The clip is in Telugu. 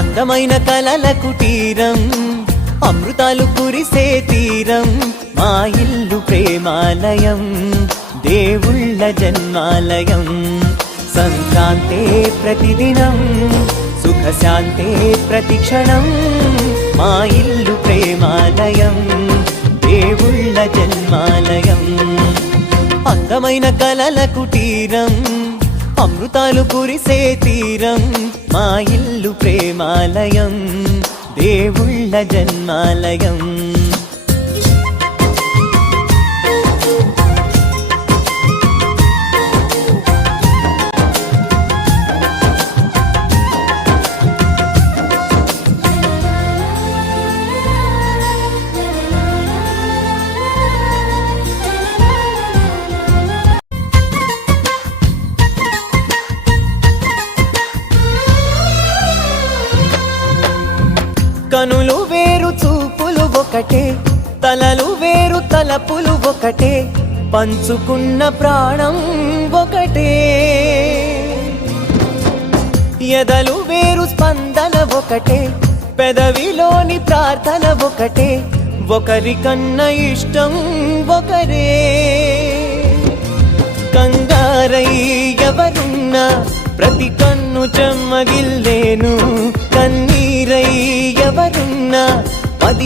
అందమైన కలల కుటీరం, అమృతాలు కురిసే తీరం, మా ఇల్లు ప్రేమాలయం, దేవుళ్ళ జన్మాలయం. సంక్రాంతే ప్రతిదినం, సుఖశాంతే ప్రతిక్షణం, మా ఇల్లు ప్రేమాలయం, దేవుళ్ళ జన్మాలయం. అందమైన కలల కుటీరం, అమృతాలు కురిసే తీరం, మా ఇల్లు ప్రేమాలయం, దేవుళ్ళ జన్మాలయం. కనులు వేరు చూపులు ఒకటే, తలలు వేరు తలపులు ఒకటే, పంచుకున్న ప్రాణం ఒకటే. ఎదలు వేరు స్పందన ఒకటే, పెదవిలోని ప్రార్థన ఒకటే, ఒకరికన్నా ఇష్టం ఒకరే. కంగారై ఎవరున్నా ప్రతి కన్ను చెమ్మగిల్లేను, కన్నీరై ఎవరున్నా